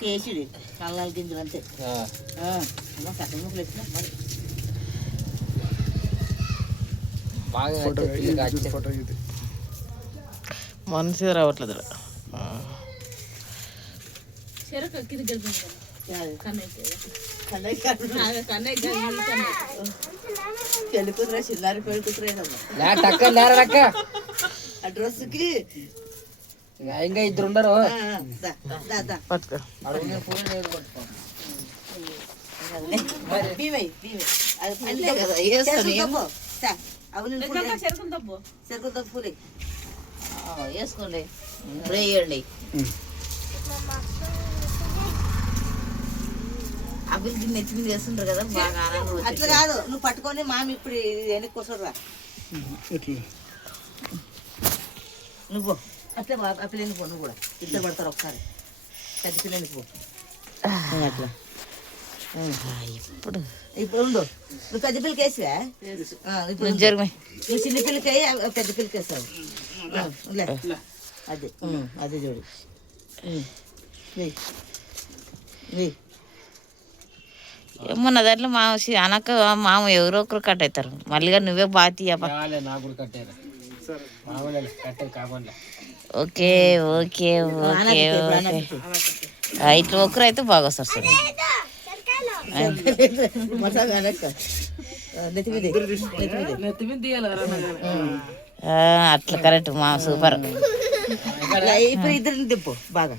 వేసిడు కళ్ళ గింజలు అంతే సగం ముక్కలు వచ్చినా మరి మనసు రావట్లేదు పెళ్లి కూతురు చిన్నారి పెళ్లి కూతురేనమ్మా ఆ డ్రెస్కి ఇంకా ఇద్దరు ఉండరు చెరుకు పూలే వేసుకోండి వేయండి అభివృద్ధి నెత్తి మీద వేస్తుంటారు కదా బాగా అట్లా కాదు నువ్వు పట్టుకొని మామి ఇప్పుడు వెనక్కి కూర్చోరా నువ్వు అట్లే ఆ పిల్లని పో నువ్వు కూడా ఇద్దరు పడతారు ఒకసారి పెద్ద పిల్లని పో అట్లా ఇప్పుడు ఇప్పుడు ఉండు నువ్వు పెద్ద పిల్లకి వేసివా ఇప్పుడు నువ్వు చిన్న పిల్లకి పెద్ద పిల్లకి వేస్తావు అదే అదే చూడు ఏమో నా దాంట్లో మా అనక మామ ఎవరో ఒకరు కట్ అవుతారు మళ్ళీగా నువ్వే బాతి ఓకే ఓకే ఓకే ఓకే ఇట్లా ఒకరు అయితే బాగా వస్తారు సార్ అట్లా కరెక్ట్ మా సూపర్ ఇప్పుడు ఇద్దరిని దింపు బాగా